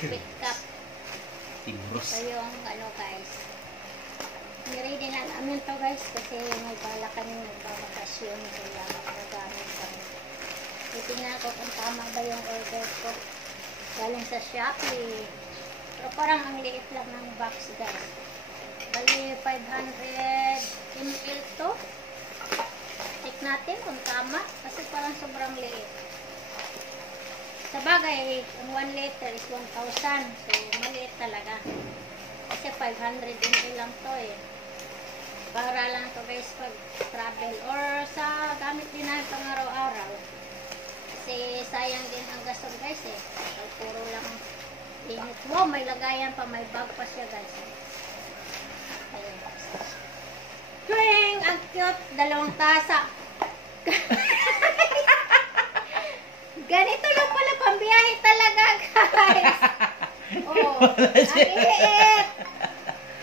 Quick cup. Timros. So yung ano guys. Niready na namin to guys kasi nagbala kami nagbabakasyon sila magagamit kami. Titingnan ko kung tama ba yung order ko. Galing sa Shopee. Pero parang ang liit lang ng box guys. Bali 500 ml to. Check natin kung tama kasi parang sobrang liit. Sa bagay, ang 1 liter is 1,000. So, maliit talaga. Kasi 500 ml lang to eh. Para lang to guys pag travel or sa gamit din natin pang araw-araw. Kasi sayang din ang gasol guys eh. So, puro lang init. Wow, may lagayan pa. May bag pa siya guys. Ayun. Kring! Ang cute! 2 tasa. Ganito lang pala pambiyahe talaga guys. Oh, ang liit.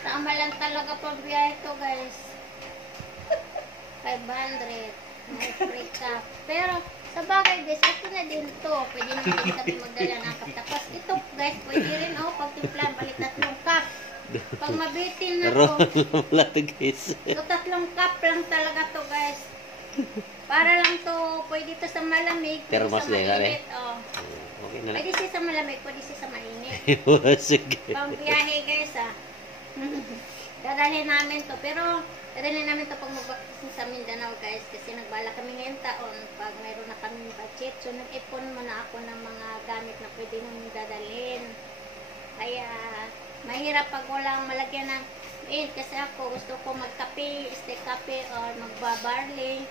Tama lang talaga pambiyahe to guys. 500. May free cup. Pero sa bagay guys, ito na din to. Pwede naman din kami magdala ng cup. Tapos ito guys, pwede rin pag timplan, balik 3 cup. Pag mabitin na to. Wala to guys. So 3 cup lang talaga to guys. Para lang to, pwede to sa malamig, Pero pwede mas sa mainit. Oh. Okay na lang. Pwede siya sa malamig, pwede siya sa mainit. Sige. Pang biyahe guys Dadalhin namin to. Pero dadalhin namin to pag mag-vacation sa Mindanao guys. Kasi nagbala kami ngayong taon pag mayroon na kami budget. So nag-ipon muna ako ng mga gamit na pwede namin dadalhin. Kaya mahirap pag walang malagyan ng kasi ako gusto ko magkape, steak kape or magbabarley.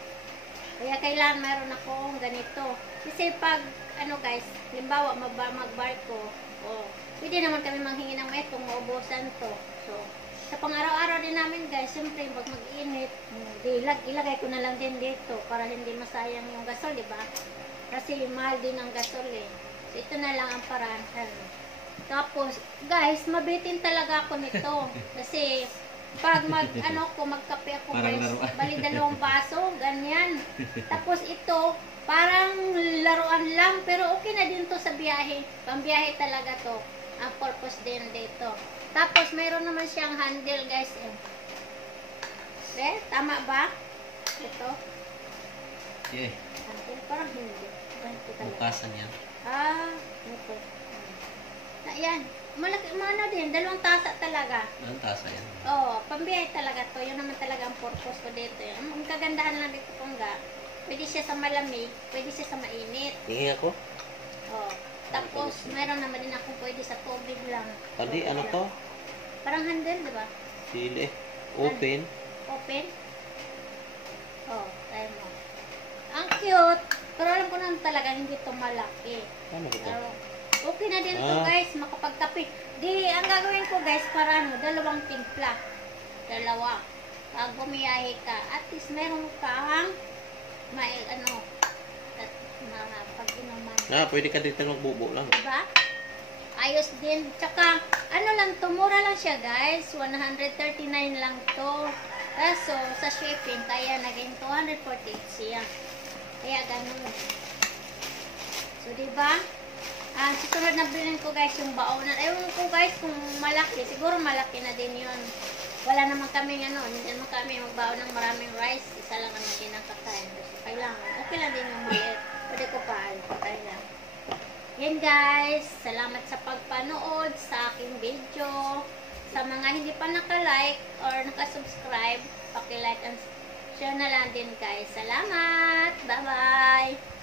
Kaya kailangan mayroon akong ganito. Kasi pag, ano guys, limbawa magbarko, pwede naman kami manghingi ng may kung maubusan to. So, sa pang-araw-araw din namin guys, siyempre pag mag-init, ilagay ko na lang din dito para hindi masayang yung gasol, di ba? Kasi mahal din ang gasol eh. So, ito na lang ang paraan. Tapos, guys, mabitin talaga ako nito. Kasi, pag magkape ako guys, bali 2 baso, ganyan. Tapos ito, parang laruan lang, pero okay na din to sa biyahe. Pambiyahe talaga to. Ang purpose din dito. Tapos, mayroon naman siyang handle guys. Tama ba? Ito. Yeah. Handle, parang hindi. Bukasan yan. Ito. Ayan. Malaki, din, 2 tasa talaga. 2 tasa yan. Pambiyahe talaga to. Yun naman talaga ang purpose ko dito. Ang kagandahan lang dito kung pwede siya sa malamig, pwede siya sa mainit. Hingi ako? Tapos, mayroon naman din ako pwede sa tubig lang. Adi, ano to? Parang handle, di ba? Sili. Open. Open? Tayo mo. Ang cute. Pero alam ko naman talaga, hindi to malaki. Ano ito? Okay na din to guys, makapagkape. Ang gagawin ko guys, para 2 timpla. 2. Pag bumiyahe ka, at least meron kang pag-inuman. Pwede ka dito magbubo lang. Diba? Ayos din. Tsaka, lang to, mura lang siya guys. 139 lang to. So, sa shipping, kaya naging 248 siya. Kaya ganun. So, diba? Susunod na bilhin ko guys yung baonan. Ewan ko guys kung malaki. Siguro malaki na din yun. Wala naman kami hindi naman kami magbaon ng maraming rice. Isa lang naman din ang kakain. So, kailangan. Okay lang din yung maliit. Pwede ko pa. Patay lang. Yan guys. Salamat sa pagpanood sa aking video. Sa mga hindi pa naka-like or naka-subscribe, paki-like and share na lang din guys. Salamat! Bye-bye!